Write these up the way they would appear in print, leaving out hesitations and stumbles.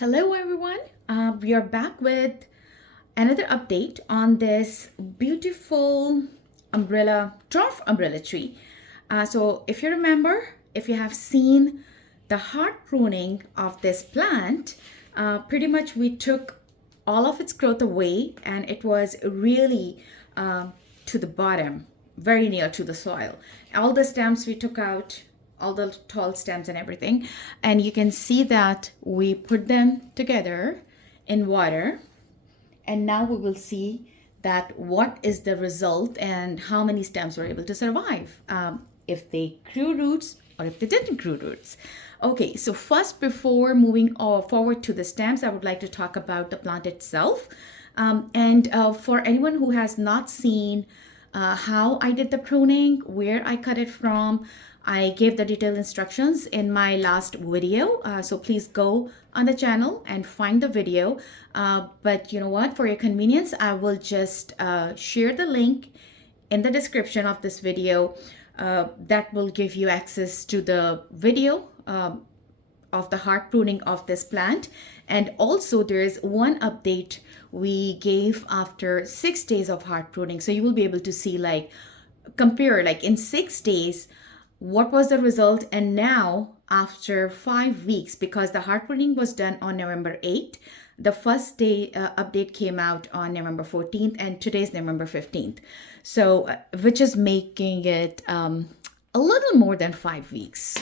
Hello everyone. We are back with another update on this beautiful dwarf umbrella tree. So if you remember, if you have seen the hard pruning of this plant, pretty much we took all of its growth away and it was really to the bottom, very near to the soil. All the stems we took out, all the tall stems and everything. And you can see that we put them together in water. And now we will see that what is the result and how many stems were able to survive, if they grew roots or if they didn't grow roots. Okay, so first, before moving forward to the stems, I would like to talk about the plant itself. For anyone who has not seen how I did the pruning, where I cut it from, I gave the detailed instructions in my last video. So please go on the channel and find the video. But you know what? For your convenience, I will just share the link in the description of this video. That will give you access to the video of the hard pruning of this plant. And also there is one update we gave after 6 days of hard pruning. So you will be able to see, compare in 6 days, what was the result, and now after 5 weeks, because the hard pruning was done on November 8th, the first day update came out on November 14th, and today's November 15th. So, which is making it a little more than 5 weeks.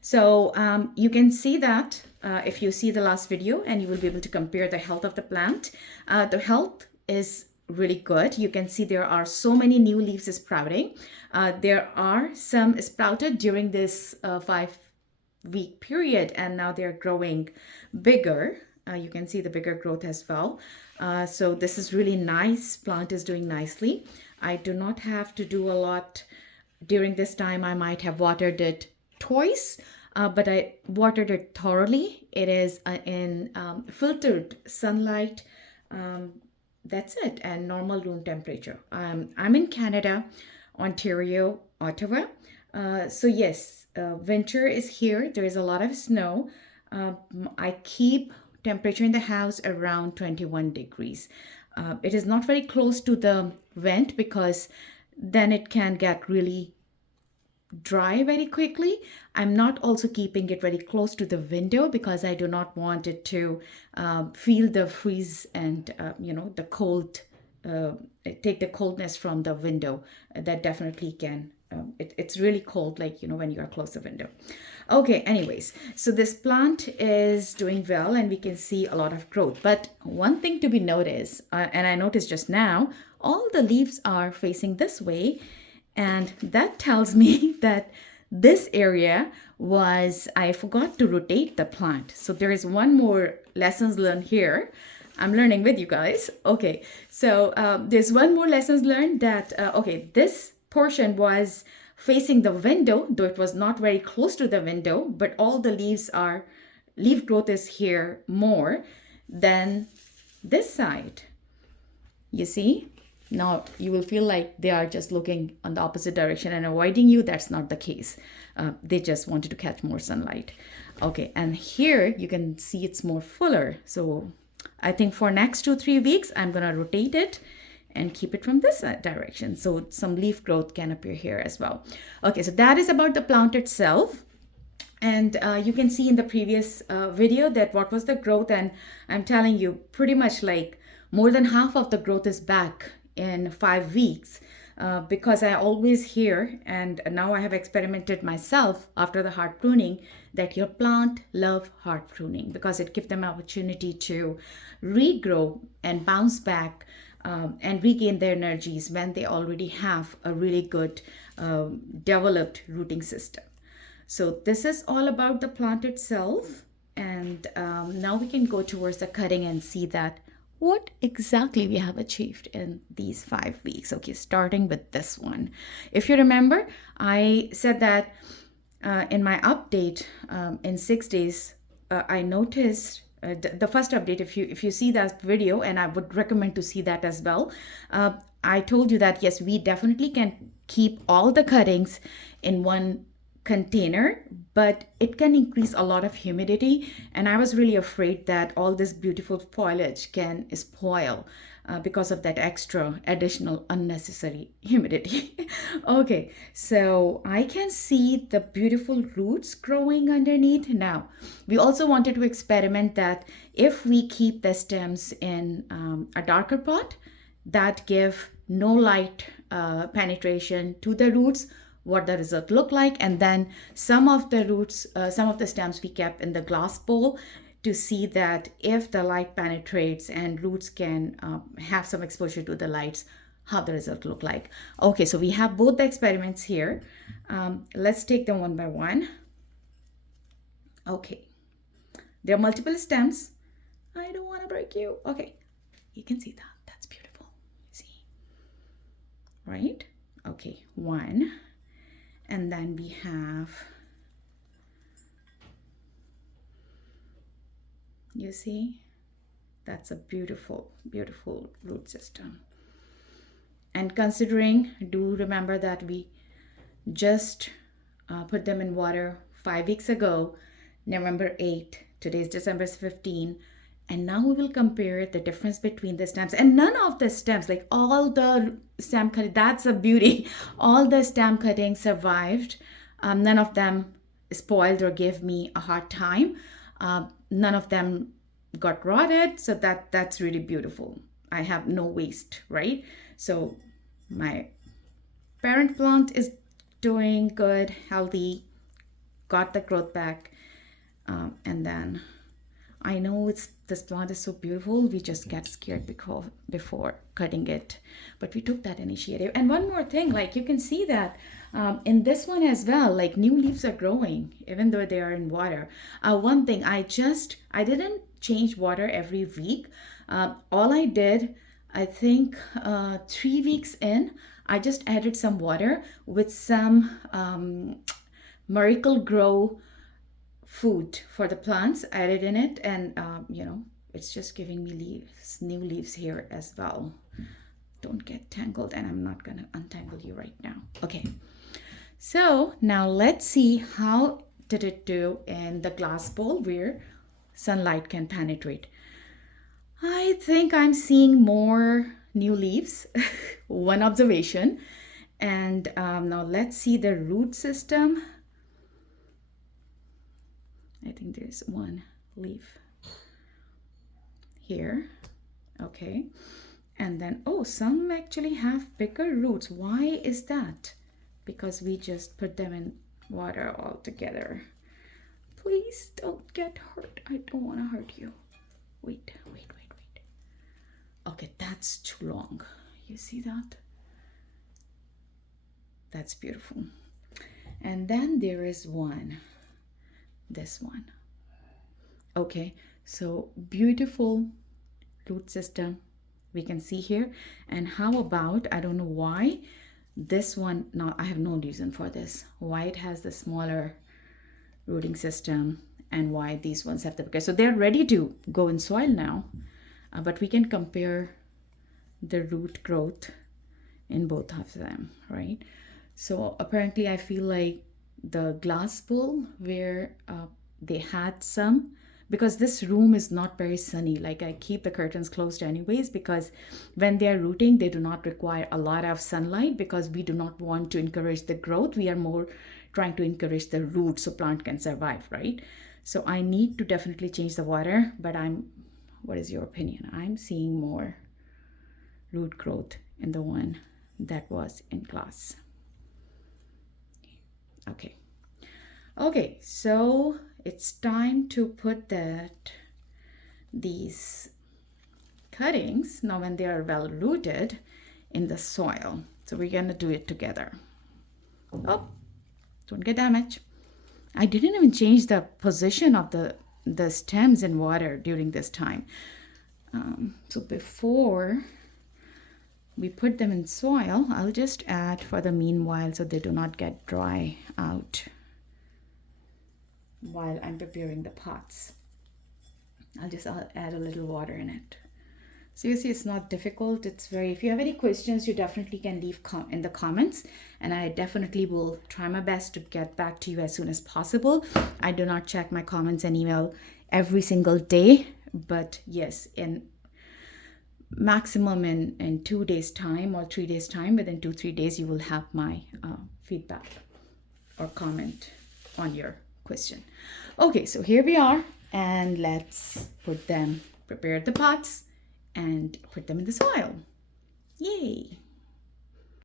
So you can see that if you see the last video, and you will be able to compare the health of the plant. The health is really good. You can see there are so many new leaves sprouting. There are some sprouted during this 5-week period, and now they're growing bigger. You can see the bigger growth as well. So this is really nice. Plant is doing nicely. I do not have to do a lot during this time. I might have watered it twice, but I watered it thoroughly. It is in filtered sunlight. That's it, and normal room temperature. I'm in Canada, Ontario, Ottawa. So yes, winter is here. There is a lot of snow. I keep temperature in the house around 21 degrees. It is not very close to the vent because then it can get really dry very quickly. I'm not also keeping it very close to the window because I do not want it to feel the freeze and the cold, take the coldness from the window. That definitely can. It's really cold, when you are close to the window. Okay, anyways, so this plant is doing well and we can see a lot of growth. But one thing to be noticed, and I noticed just now, all the leaves are facing this way. And that tells me that this area I forgot to rotate the plant. So there is one more lessons learned here. I'm learning with you guys. Okay, so there's one more lessons learned that, this portion was facing the window, though it was not very close to the window, but all the leaf growth is here more than this side. You see? Now you will feel like they are just looking on the opposite direction and avoiding you. That's not the case. They just wanted to catch more sunlight. Okay, and here you can see it's more fuller. So I think for next 2-3 weeks, I'm gonna rotate it and keep it from this direction. So some leaf growth can appear here as well. Okay, so that is about the plant itself. And you can see in the previous video that what was the growth, and I'm telling you pretty much more than half of the growth is back in 5 weeks, because I always hear, and now I have experimented myself after the hard pruning, that your plant love hard pruning because it gives them opportunity to regrow and bounce back and regain their energies when they already have a really good developed rooting system. So this is all about the plant itself, and now we can go towards the cutting and see that what exactly we have achieved in these 5 weeks. Okay, starting with this one. If you remember, I said that in my update in 6 days, I noticed the first update. If you see that video, and I would recommend to see that as well, I told you that yes, we definitely can keep all the cuttings in one container, but it can increase a lot of humidity. And I was really afraid that all this beautiful foliage can spoil because of that extra additional unnecessary humidity. Okay, so I can see the beautiful roots growing underneath. Now, we also wanted to experiment that if we keep the stems in a darker pot that give no light penetration to the roots, what the result look like. And then some of the roots, some of the stems we kept in the glass bowl to see that if the light penetrates and roots can have some exposure to the lights, how the result look like. Okay, so we have both the experiments here. Let's take them one by one. Okay, there are multiple stems. I don't want to break you. Okay, you can see that. That's beautiful. See, right? Okay, one. And then we have, you see, that's a beautiful, beautiful root system. And considering, do remember that we just put them in water 5 weeks ago, November 8, today's December 15. And now we will compare the difference between the stems. And none of the stems, like all the stem cutting, that's a beauty. All the stem cuttings survived. None of them spoiled or gave me a hard time. None of them got rotted. So that's really beautiful. I have no waste, right? So my parent plant is doing good, healthy, got the growth back. And then I know this plant is so beautiful, we just get scared before cutting it. But we took that initiative. And one more thing, like you can see that in this one as well, like new leaves are growing, even though they are in water. One thing, I didn't change water every week. All I did, I think 3 weeks in, I just added some water with some Miracle Grow food for the plants added in it, and it's just giving me leaves, new leaves here as well. Don't get tangled, and I'm not gonna untangle you right now. Okay, so now let's see how did it do in the glass bowl where sunlight can penetrate. I think I'm seeing more new leaves. One observation. And now let's see the root system. I think there's one leaf here. Okay. And then, some actually have bigger roots. Why is that? Because we just put them in water all together. Please don't get hurt. I don't want to hurt you. Wait. Okay, that's too long. You see that? That's beautiful. And then there is one. This one. Okay, so beautiful root system we can see here. And how about, I don't know why this one, now I have no reason for this, why it has the smaller rooting system and why these ones have the bigger. So they're ready to go in soil now, but we can compare the root growth in both of them, right? So apparently I feel like the glass bowl where they had some, because this room is not very sunny, like I keep the curtains closed anyways, because when they are rooting they do not require a lot of sunlight, because we do not want to encourage the growth. We are more trying to encourage the root so plant can survive, right? So I need to definitely change the water, but what is your opinion? I'm seeing more root growth in the one that was in glass. Okay, so it's time to put these cuttings, now when they are well rooted, in the soil. So we're gonna do it together. Oh, don't get damaged. I didn't even change the position of the stems in water during this time. So before we put them in soil, I'll just add for the meanwhile so they do not get dry out while I'm preparing the pots. I'll add a little water in it. Seriously, it's not difficult. It's very, if you have any questions, you definitely can leave in the comments, and I definitely will try my best to get back to you as soon as possible. I do not check my comments and email every single day, but yes, in maximum in 2 days time or 3 days time, within 2-3 days, you will have my feedback or comment on your question. Okay, so here we are, and let's prepare the pots and put them in the soil. Yay!